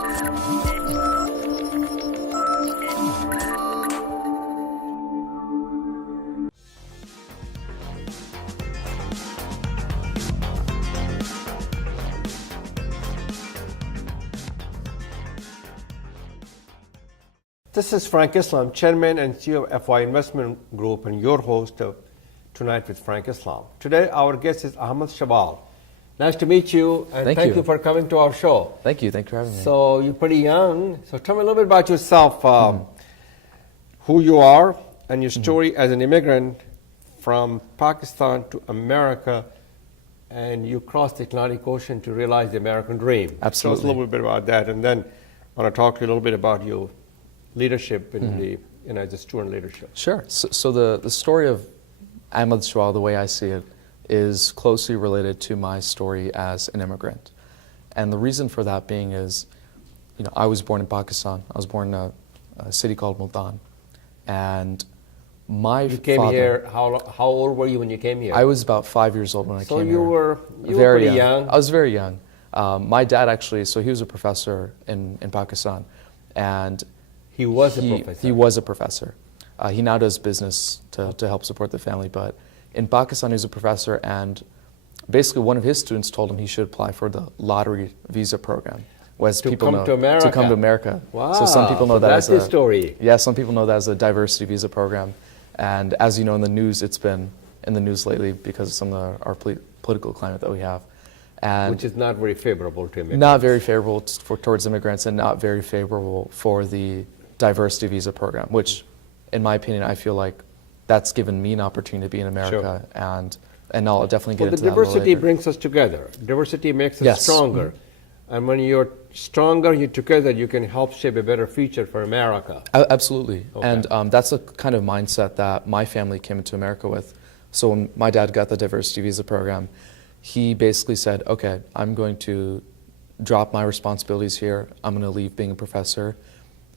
This is Frank Islam, Chairman and CEO of FY Investment Group, and your host of Tonight with Frank Islam. Today, our guest is Ahmad Shawwal. Nice to meet you, and thank you for coming to our show. Thank you. Thanks for having me. So, you're pretty young. So, tell me a little bit about yourself, who you are, and your story as an immigrant from Pakistan to America, and you crossed the Atlantic Ocean to realize the American dream. Absolutely. Tell us a little bit about that, and then I want to talk to you a little bit about your leadership in as a student leadership. Sure. So the story of Ahmad Shawwal, the way I see it, is closely related to my story as an immigrant. And the reason for that being is, I was born in Pakistan. I was born in a city called Multan. And my father... You came here, how old were you when you came here? I was about 5 years old when I came here. So you were pretty young. I was very young. My dad actually, so he was a professor in Pakistan. And He was a professor. He was a professor. He now does business to help support the family, but in Pakistan he was a professor, and basically one of his students told him he should apply for the lottery visa program. To come to America. Wow. So some people know that that's his story. Yeah, some people know that as a diversity visa program. And as you know in the news, it's been in the news lately because of some of our political climate that we have. And which is not very favorable to immigrants. Not very favorable towards immigrants, and not very favorable for the diversity visa program, which, in my opinion, I feel like that's given me an opportunity to be in America, sure. and I'll definitely get into that. Well, the diversity brings us together. Diversity makes us stronger. And when you're stronger, you're together, you can help shape a better future for America. Absolutely. Okay. And that's the kind of mindset that my family came into America with. So when my dad got the diversity visa program, he basically said, okay, I'm going to drop my responsibilities here. I'm going to leave being a professor,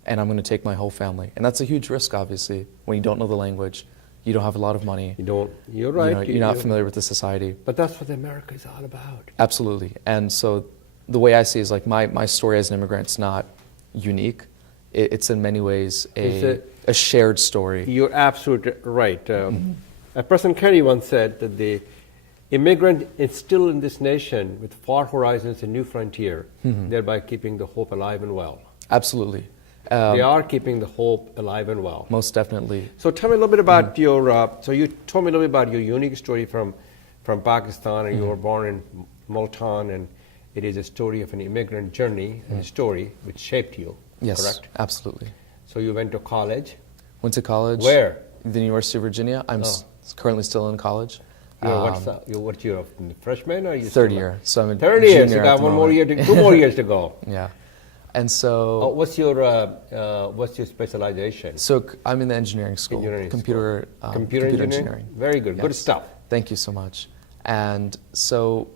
and I'm going to take my whole family. And that's a huge risk, obviously, when you don't know the language, you don't have a lot of money. You're right. You're not familiar with the society. But that's what America is all about. Absolutely. And so the way I see it is like my story as an immigrant is not unique. It's in many ways a shared story. You're absolutely right. President Kennedy once said that the immigrant is still in this nation with far horizons and new frontier, thereby keeping the hope alive and well. Absolutely. They are keeping the hope alive and well. Most definitely. So tell me a little bit about your, so you told me a little bit about your unique story from Pakistan, and you were born in Multan, and it is a story of an immigrant journey and a story which shaped you, correct? Absolutely. So you went to college? Went to college. Where? The University of Virginia. I'm currently still in college. What year of freshman, or are you third year? So I'm a third year. So you got 2 more years to go. Yeah, and so what's your specialization? So I'm in the engineering school, computer engineering. Very good, good stuff. Thank you so much. And so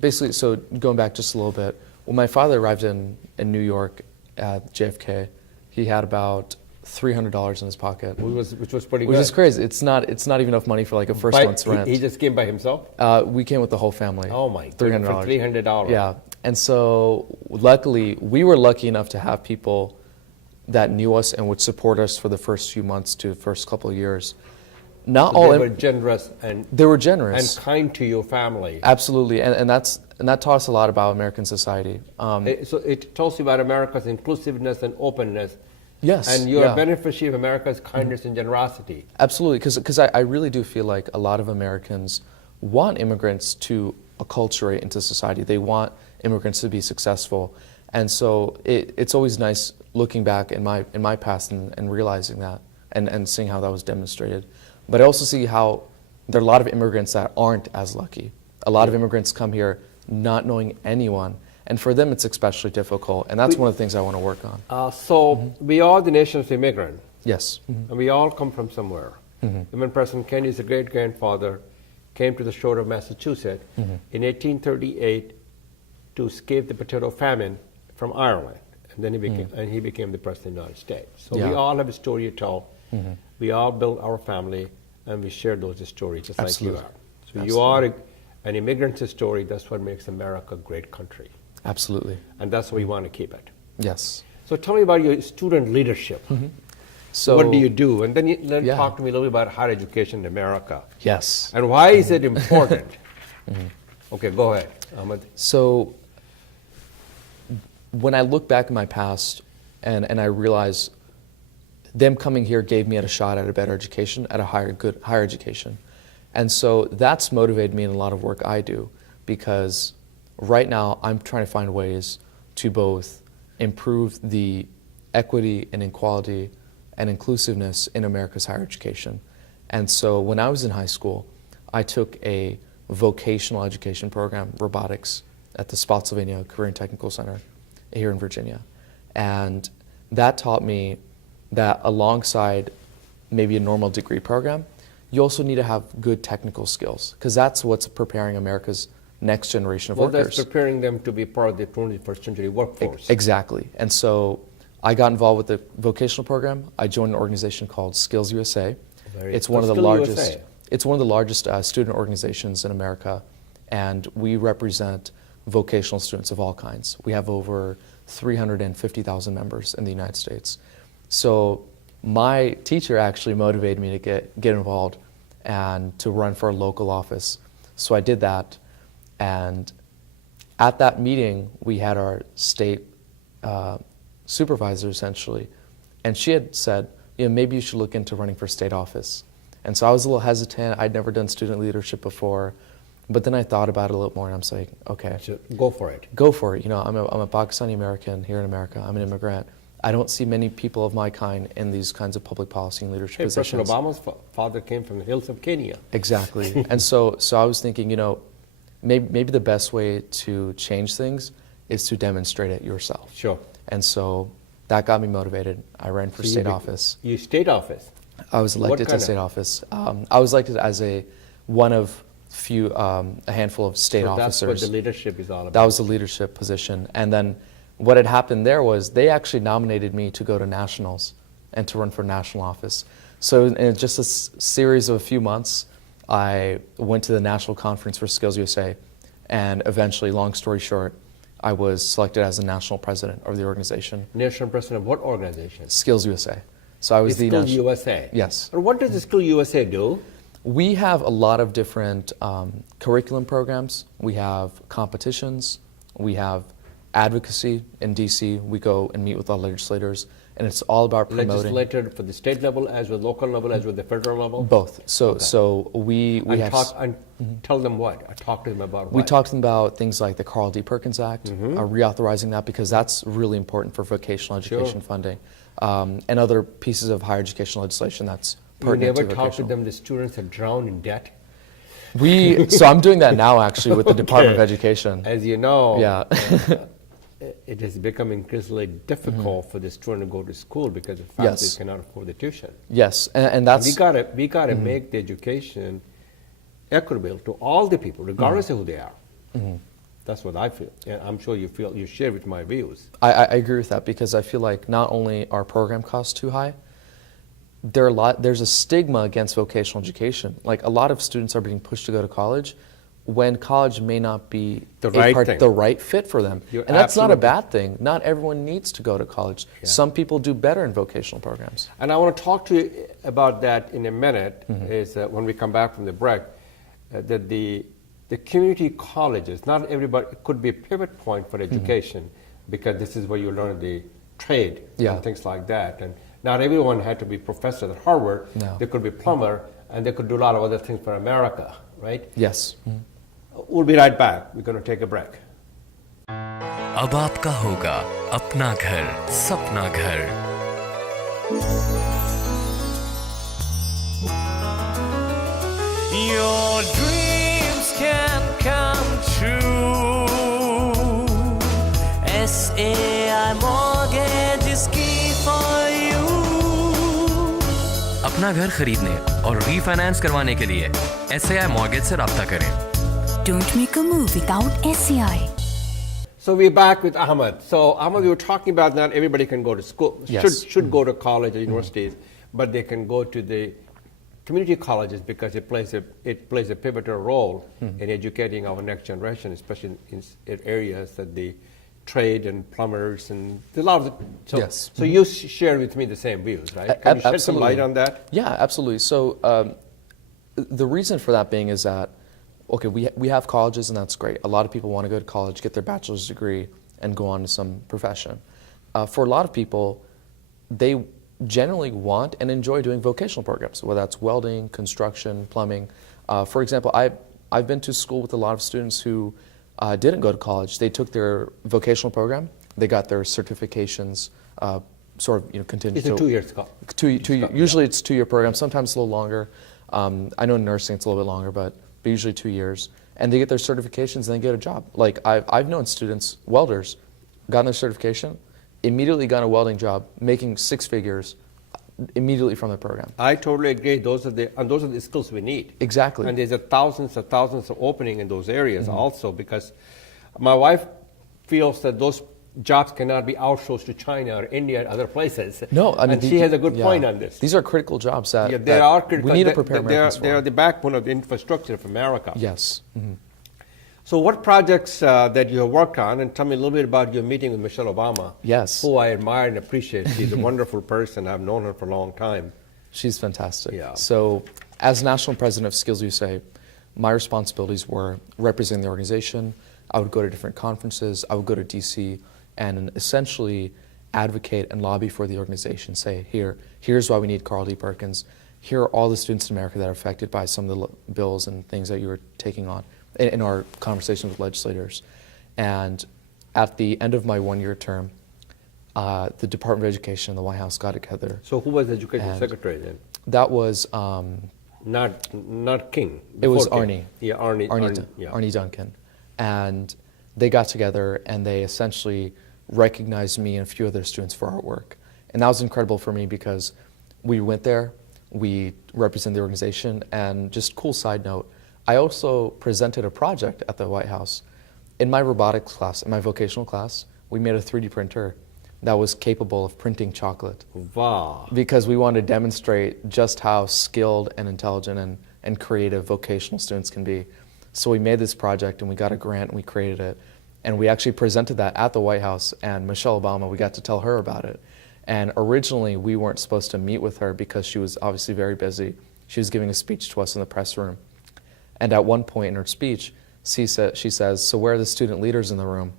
basically, so going back just a little bit, when my father arrived in New York at JFK, he had about $300 in his pocket, which was pretty good. Which is crazy. It's not even enough money for like a first month's rent. He just came by himself? We came with the whole family. Oh my! $300. For $300. Yeah, and so luckily we were lucky enough to have people that knew us and would support us for the first few months to the first couple of years. They were generous and and kind to your family. Absolutely, and that taught us a lot about American society. So it tells you about America's inclusiveness and openness. Yes. And you're a beneficiary of America's kindness and generosity. Absolutely, because I really do feel like a lot of Americans want immigrants to acculturate into society. They want immigrants to be successful. And so it's always nice looking back in my past and realizing that and seeing how that was demonstrated. But I also see how there are a lot of immigrants that aren't as lucky. A lot of immigrants come here not knowing anyone. And for them, it's especially difficult, and that's one of the things I want to work on. We are the nation's immigrant. Yes. And we all come from somewhere. Even President Kennedy's great-grandfather came to the shore of Massachusetts in 1838 to escape the potato famine from Ireland, and then he became the President of the United States. So we all have a story to tell. We all built our family, and we share those stories just like you are. So you are an immigrant's story. That's what makes America a great country. Absolutely. And that's what we want to keep it. Yes. So tell me about your student leadership. So What do you do? And then Yeah. talk to me a little bit about higher education in America. Yes. And why is it important? Okay, go ahead, Ahmad. So when I look back in my past and I realize them coming here gave me a shot at a better education, at a higher education. And so that's motivated me in a lot of work I do, because right now I'm trying to find ways to both improve the equity and equality and inclusiveness in America's higher education. And so when I was in high school, I took a vocational education program, robotics, at the Spotsylvania Career and Technical Center here in Virginia. And that taught me that alongside maybe a normal degree program, you also need to have good technical skills, because that's what's preparing America's next generation of workers. That's preparing them to be part of the 21st century workforce. Exactly. And so I got involved with the vocational program. I joined an organization called Skills USA. It's one of the largest. It's one of the largest student organizations in America, and we represent vocational students of all kinds. We have over 350,000 members in the United States. So my teacher actually motivated me to get involved and to run for a local office. So I did that, and at that meeting we had our state supervisor essentially, and she had said, maybe you should look into running for state office. And so I was a little hesitant. I'd never done student leadership before, but then I thought about it a little more, and I'm saying, okay, go for it. Go for it. I'm a Pakistani American here in America. I'm an immigrant. I don't see many people of my kind in these kinds of public policy and leadership positions. President Obama's father came from the hills of Kenya. Exactly. And so I was thinking, maybe the best way to change things is to demonstrate it yourself. Sure. And so that got me motivated. I ran for state office. You state office? I was elected to state office. I was elected as one of a handful of state officers. That's what the leadership is all about. That was the leadership position. And then what had happened there was they actually nominated me to go to nationals and to run for national office. So in just a series of a few months, I went to the national conference for Skills USA, and eventually, long story short, I was selected as the national president of the organization. National president of what organization? Skills USA. So I was the Skills USA. Yes. And what does the Skills USA do? We have a lot of different curriculum programs. We have competitions. We have advocacy in DC. We go and meet with our legislators, and it's all about promoting. Legislator for the state level, as with local level, as with the federal level. Both. So we have. Tell them what. Talk to them about what. We talk to them about things like the Carl D. Perkins Act, reauthorizing that, because that's really important for vocational education funding, and other pieces of higher education legislation that's pertinent to vocational. You never talk to them. The students are drowned in debt. So I'm doing that now actually with the Department of Education. As you know. Yeah. It has become increasingly difficult for the student to go to school because the families cannot afford the tuition. Yes, and that's... We got to make the education equitable to all the people, regardless of who they are. That's what I feel, and I'm sure you share with my views. I agree with that, because I feel like not only are program costs too high, there's a stigma against vocational education. Like, a lot of students are being pushed to go to college when college may not be the right fit for them. And that's not a bad thing. Not everyone needs to go to college. Yeah. Some people do better in vocational programs. And I want to talk to you about that in a minute, is when we come back from the break, that the community colleges, not everybody, it could be a pivot point for education, because this is where you learn the trade and things like that. And not everyone had to be professor at Harvard. No. They could be plumber, and they could do a lot of other things for America, right? Yes. We'll be right back. We're going to take a break. अब आपका होगा अपना घर, सपना घर। Your dreams can come true. SAI mortgage is key for you. अपना घर खरीदने और रीफाइनेंस करवाने के लिए SAI mortgage से राब्ता करें। Don't make a move without SAI. So we're back with Ahmad. So Ahmad, we were talking about not everybody can go to school, should go to college or universities, but they can go to the community colleges because it plays a pivotal role in educating our next generation, especially in areas that the trade and plumbers and a lot of so, Yes. So you share with me the same views, right? Can you shed some light on that? Yeah, absolutely. So the reason for that being is that, okay, we have colleges and that's great. A lot of people want to go to college, get their bachelor's degree, and go on to some profession. For a lot of people, they generally want and enjoy doing vocational programs, whether that's welding, construction, plumbing. For example, I've been to school with a lot of students who didn't go to college. They took their vocational program, they got their certifications, sort of continued. It's a 2 years ago. Usually it's a 2-year program, sometimes a little longer. I know in nursing it's a little bit longer, but usually 2 years. And they get their certifications and they get a job. Like I've known students, welders, gotten their certification, immediately got a welding job, making 6 figures immediately from the program. I totally agree. Those are the skills we need. Exactly. And there's thousands of opening in those areas also, because my wife feels that those jobs cannot be outsourced to China or India or other places. No, I mean, and she has a good point on this. These are critical jobs that, Yeah, they are critical. we need to prepare Americans They are for. the backbone of the infrastructure of America. Yes. So what projects that you have worked on, and tell me a little bit about your meeting with Michelle Obama. Yes. Who I admire and appreciate. She's a wonderful person. I've known her for a long time. She's fantastic. Yeah. So as national president of Skills USA, my responsibilities were representing the organization. I would go to different conferences. I would go to DC and essentially advocate and lobby for the organization. Say, here's why we need Carl D. Perkins. Here are all the students in America that are affected by some of the bills and things that you were taking on in our conversations with legislators. And at the end of my 1-year term, the Department of Education and the White House got together. So who was the education And secretary then? That was Not King. it was before King. Arnie. Yeah, Arnie Duncan. And they got together and they essentially recognized me and a few other students for our work. And that was incredible for me because we went there, we represented the organization, and just cool side note, I also presented a project at the White House. In my robotics class, in my vocational class, we made a 3D printer that was capable of printing chocolate. Wow. Because we wanted to demonstrate just how skilled and intelligent and creative vocational students can be. So we made this project and we got a grant and we created it. And we actually presented that at the White House, and Michelle Obama, we got to tell her about it. And originally we weren't supposed to meet with her because she was obviously very busy. She was giving a speech to us in the press room. And at one point in her speech, she says, so where are the student leaders in the room?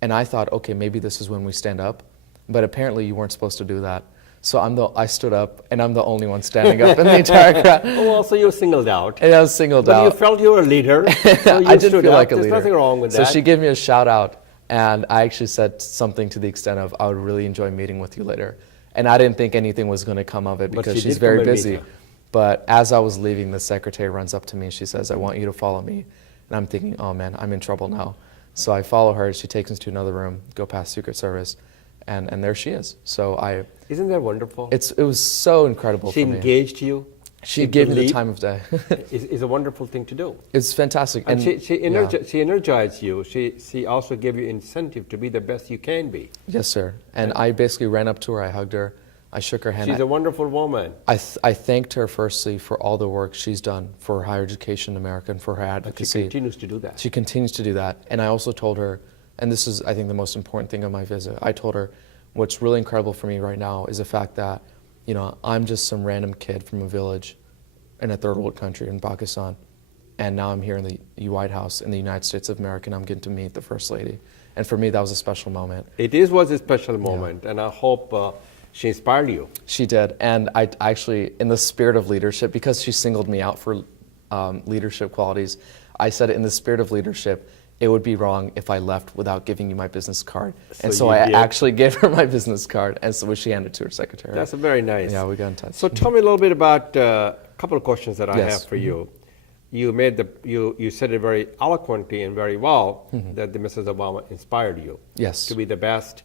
And I thought, okay, maybe this is when we stand up. But apparently you weren't supposed to do that. So I stood up, and I'm the only one standing up in the entire crowd. Oh, well, so you were singled out. And I was singled But out. you felt you were a leader. So you I did stood feel up. like a There's leader. nothing wrong with that. So she gave me a shout out, and I actually said something to the extent of, I would really enjoy meeting with you later. And I didn't think anything was going to come of it But because she she's did very come and meet busy. you. But as I was leaving, the secretary runs up to me and she says, I want you to follow me. And I'm thinking, oh man, I'm in trouble now. So I follow her, she takes us to another room, go past Secret Service, and there she is. So Isn't that wonderful? it was so incredible She for me. engaged you. She gave me the believed. time of day. Is a wonderful thing to do. It's fantastic. And she yeah. energized you. She also gave you incentive to be the best you can be. Yes, sir. And I basically ran up to her, I hugged her, I shook her hand. She's a wonderful woman. I thanked her firstly for all the work she's done for higher education in America and for her But advocacy. she continues to do that. She continues to do that. And I also told her, and this is, I think, the most important thing of my visit, I told her, what's really incredible for me right now is the fact that, I'm just some random kid from a village in a third world country in Pakistan, and now I'm here in the White House in the United States of America, and I'm getting to meet the First Lady. And for me, that was a special moment. Was a special moment, and I hope she inspired you. She did, and I actually, in the spirit of leadership, because she singled me out for leadership qualities, I said in the spirit of leadership, it would be wrong if I left without giving you my business card. And so I actually gave her my business card, and so she handed it to her secretary. That's very nice. Yeah, we got in touch. So tell me a little bit about a couple of questions that I Yes. have for you. You said it very eloquently and very well that the Mrs. Obama inspired you. Yes. To be the best,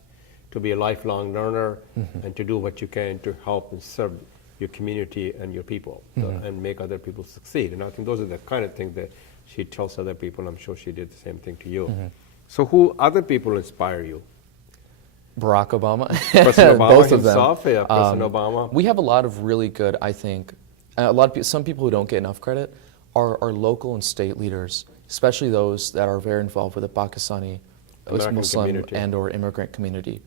to be a lifelong learner, and to do what you can to help and serve your community and your people and make other people succeed. And I think those are the kind of things that she tells other people. I'm sure she did the same thing to you. So who other people inspire you? Barack Obama. President Obama Both of them. himself, yeah, President Obama. We have a lot of really good, I think, some people who don't get enough credit are local and state leaders, especially those that are very involved with the Pakistani American Muslim community. and or immigrant community.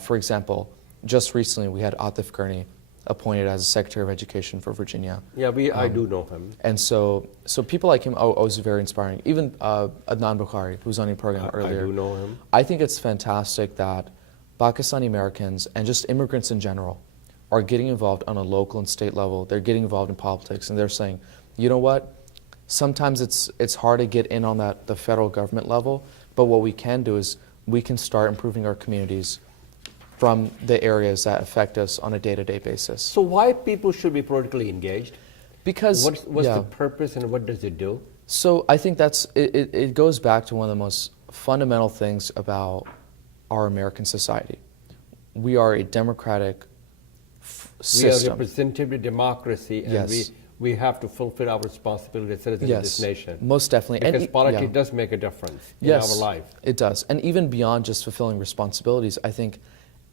For example, just recently we had Atif Gurney appointed as Secretary of Education for Virginia. Yeah, I do know him. And so people like him are always very inspiring. Even Adnan Bukhari, who was on your program earlier. I do know him. I think it's fantastic that Pakistani Americans and just immigrants in general are getting involved on a local and state level. They're getting involved in politics, and they're saying, you know what? Sometimes it's hard to get in on the federal government level, but what we can do is we can start improving our communities from the areas that affect us on a day-to-day basis. So why people should be politically engaged? Because What's the purpose and what does it do? So I think it goes back to one of the most fundamental things about our American society. We are a democratic system. We are representative democracy, and Yes. we have to fulfill our responsibility as citizens of this nation. Most definitely. Because And politics does make a difference in Yes, our life. it does. And even beyond just fulfilling responsibilities, I think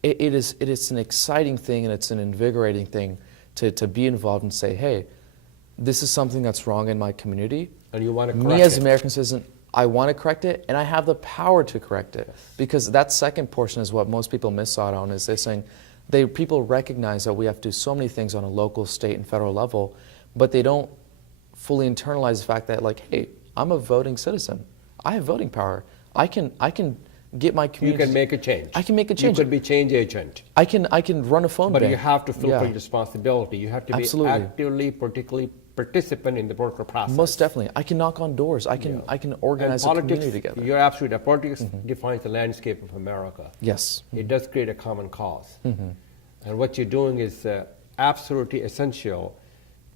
it is an exciting thing and it's an invigorating thing to be involved and say, hey, this is something that's wrong in my community. And you want to correct Me as it. an American citizen, I want to correct it, and I have the power to correct it. Because that second portion is what most people miss out on, is they're saying people recognize that we have to do so many things on a local, state, and federal level, but they don't fully internalize the fact that, like, hey, I'm a voting citizen. I have voting power. I can get my You community. can make a change. I can make a change. You could be change agent. I can run a phone But bank. you have to fulfill Yeah. responsibility. You have to Absolutely. be actively, particularly participant in the political process. Most definitely. I can knock on doors. I can organize a community together. You're absolutely right. Politics defines the landscape of America. Yes. It does create a common cause. And what you're doing is absolutely essential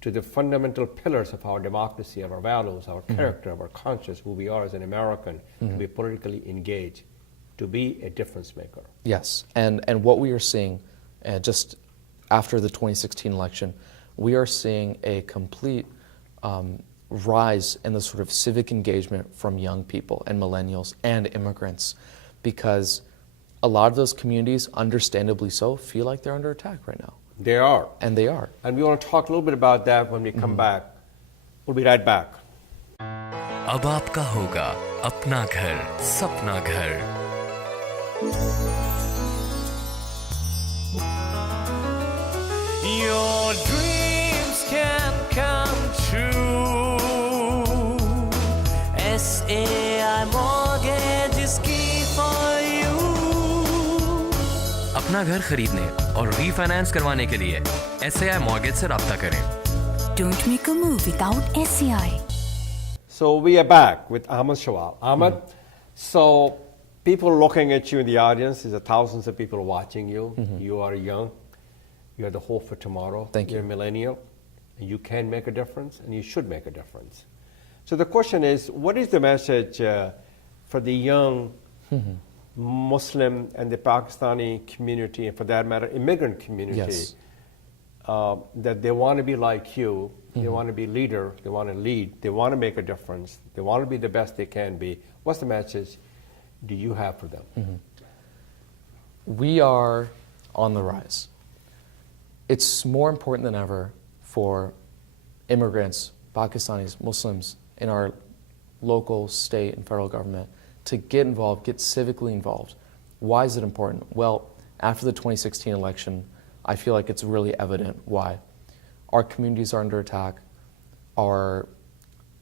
to the fundamental pillars of our democracy, of our values, our character, of our conscience, who we are as an American, to be politically engaged, to be a difference maker. Yes, and what we are seeing just after the 2016 election, we are seeing a complete rise in the sort of civic engagement from young people and millennials and immigrants, because a lot of those communities, understandably so, feel like they're under attack right now. They are. And they are. And we want to talk a little bit about that when we come back. We'll be right back. अब आपका होगा अपना घर सपना घर Your dreams can come true. SAI mortgage is key for you. अपना घर खरीदने और रीफाइनेंस करवाने के लिए SAI मॉर्गेज से राब्ता करें। Don't make a move without SCI. So we are back with Ahmad Shawwal. Ahmad, so people looking at you in the audience, there's thousands of people watching you. You are young. You are the hope for tomorrow. Thank you. You're a millennial. And you can make a difference, and you should make a difference. So the question is, what is the message for the young Muslim and the Pakistani community, and for that matter, immigrant community, Yes. that they want to be like you, they want to be leader, they want to lead, they want to make a difference, they want to be the best they can be. What's the message do you have for them? We are on the rise. It's more important than ever for immigrants, Pakistanis, Muslims in our local, state, and federal government to get involved, get civically involved. Why is it important? Well, after the 2016 election, I feel like it's really evident why. Our communities are under attack. Our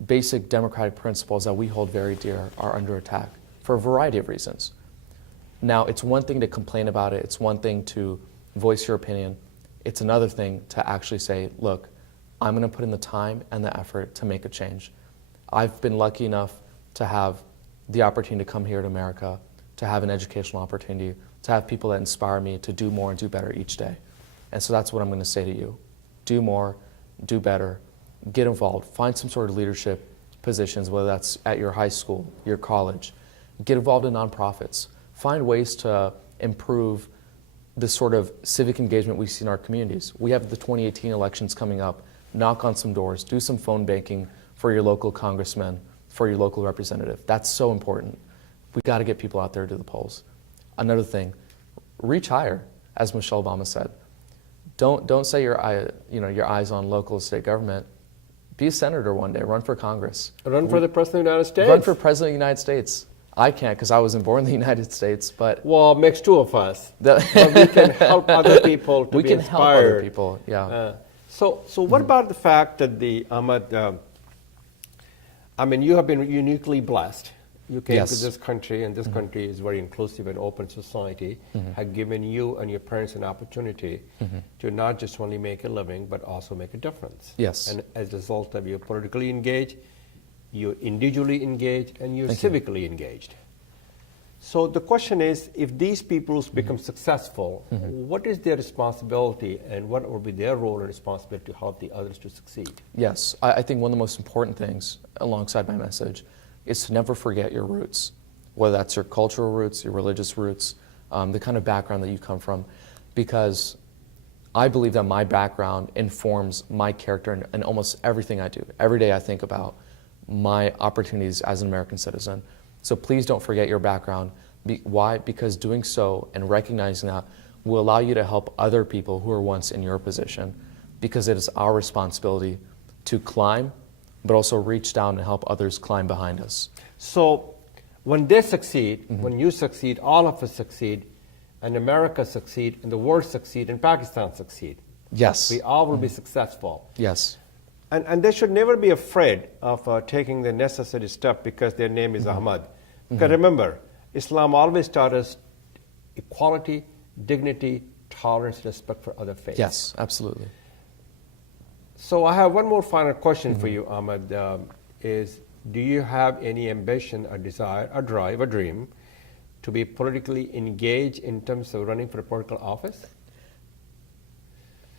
basic democratic principles that we hold very dear are under attack for a variety of reasons. Now, it's one thing to complain about it. It's one thing to voice your opinion. It's another thing to actually say, look, I'm going to put in the time and the effort to make a change. I've been lucky enough to have the opportunity to come here to America, to have an educational opportunity, to have people that inspire me to do more and do better each day. And so that's what I'm going to say to you. Do more, do better, get involved, find some sort of leadership positions, whether that's at your high school, your college. Get involved in nonprofits. Find ways to improve the sort of civic engagement we see in our communities. We have the 2018 elections coming up. Knock on some doors. Do some phone banking for your local congressman, for your local representative. That's so important. We got to get people out there to the polls. Another thing, reach higher, as Michelle Obama said. Don't say your eyes on local state government. Be a senator one day. Run for Congress. Run for the President of the United States. Run for President of the United States. I can't because I wasn't born in the United States, but Well, makes two of us. the- But we can help other people to we be can inspired. help other people. Yeah. So what about the fact that Ahmad, I mean, you have been uniquely blessed. You came Yes. to this country, and this country is very inclusive and open society, have given you and your parents an opportunity to not just only make a living, but also make a difference. Yes. And as a result of you politically engaged, you're individually engaged, and you're Thank you. civically engaged. So the question is, if these people become successful, what is their responsibility, and what will be their role and responsibility to help the others to succeed? Yes, I think one of the most important things alongside my message is to never forget your roots, whether that's your cultural roots, your religious roots, the kind of background that you come from, because I believe that my background informs my character in almost everything I do. Every day I think about my opportunities as an American citizen. So please don't forget your background. Why? Because doing so and recognizing that will allow you to help other people who were once in your position, because it is our responsibility to climb, but also reach down and help others climb behind us. So when they succeed, when you succeed, all of us succeed, and America succeed, and the world succeed, and Pakistan succeed. Yes. We all will be successful. Yes. And they should never be afraid of taking the necessary step because their name is Ahmad. Because remember, Islam always taught us equality, dignity, tolerance, respect for other faiths. Yes, absolutely. So I have one more final question for you, Ahmad. Is do you have any ambition, a desire, a drive, a dream to be politically engaged in terms of running for a political office?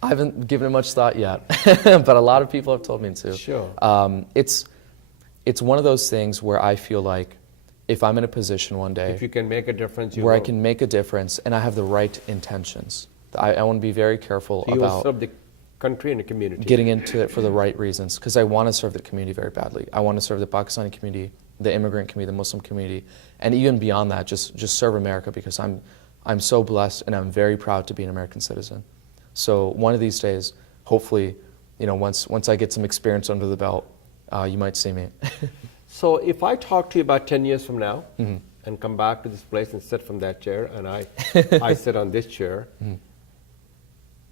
I haven't given it much thought yet, but a lot of people have told me to. Sure. It's one of those things where I feel like if I'm in a position one day If you can make a difference, you where I will. can make a difference and I have the right intentions, I want to be very careful You will about serve the country and the community. getting into it for the right reasons, because I want to serve the community very badly. I want to serve the Pakistani community, the immigrant community, the Muslim community, and even beyond that, just serve America, because I'm so blessed and I'm very proud to be an American citizen. So one of these days, hopefully, once I get some experience under the belt, you might see me. So if I talk to you about 10 years from now and come back to this place and sit from that chair and I sit on this chair,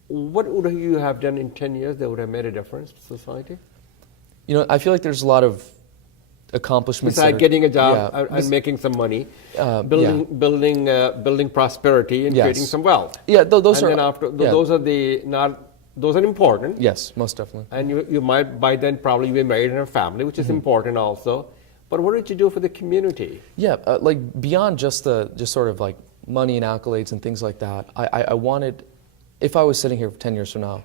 what would you have done in 10 years that would have made a difference to society? I feel like there's a lot of accomplishments. Besides getting a job Yeah, and making some money, yeah. building prosperity and Yes. creating some wealth. Yeah, those and are then after, yeah. those are important. Yes, most definitely. And you might by then probably be married and have a family, which is important also. But what did you do for the community? Yeah, like beyond just sort of like money and accolades and things like that, I wanted, if I was sitting here 10 years from now,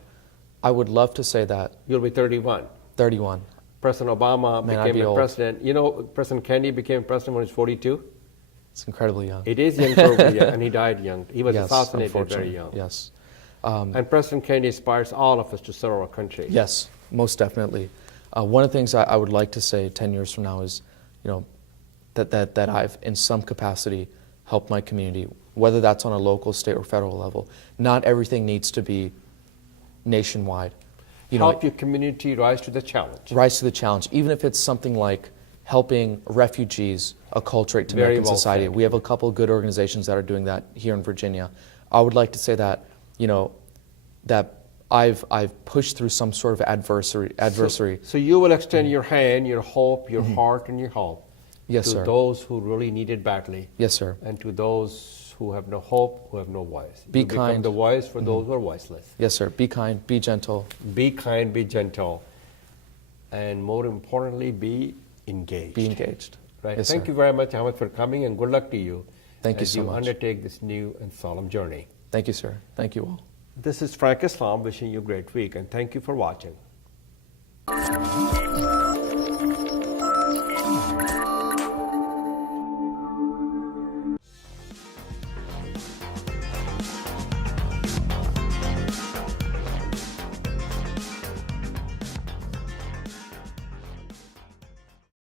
I would love to say that You'll be 31. 31. President Obama Man, I'd became be a old. president. President Kennedy became president when he was 42. It's incredibly young. It is young, probably, and he died young. He was Yes, assassinated very unfortunately. young. Yes. And President Kennedy inspires all of us to serve our country. Yes, most definitely. One of the things I would like to say 10 years from now is, that I've in some capacity helped my community, whether that's on a local, state, or federal level. Not everything needs to be nationwide. Help your community rise to the challenge. Rise to the challenge, even if it's something like helping refugees acculturate to Very American well society. said. We have a couple of good organizations that are doing that here in Virginia. I would like to say that, that I've pushed through some sort of adversary. So you will extend your hand, your hope, your heart, and your help Yes, to sir. those who really need it badly. Yes, sir. And to those who have no hope, who have no voice. Be You become kind. the voice for those who are voiceless. Yes, sir. Be kind, be gentle. Be kind, be gentle, and more importantly, be engaged. Be engaged. Right. Yes, Thank sir. you very much, Ahmad, for coming, and good luck to you. Thank you as so much. undertake this new and solemn journey. Thank you, sir. Thank you all. This is Frank Islam wishing you a great week, and thank you for watching.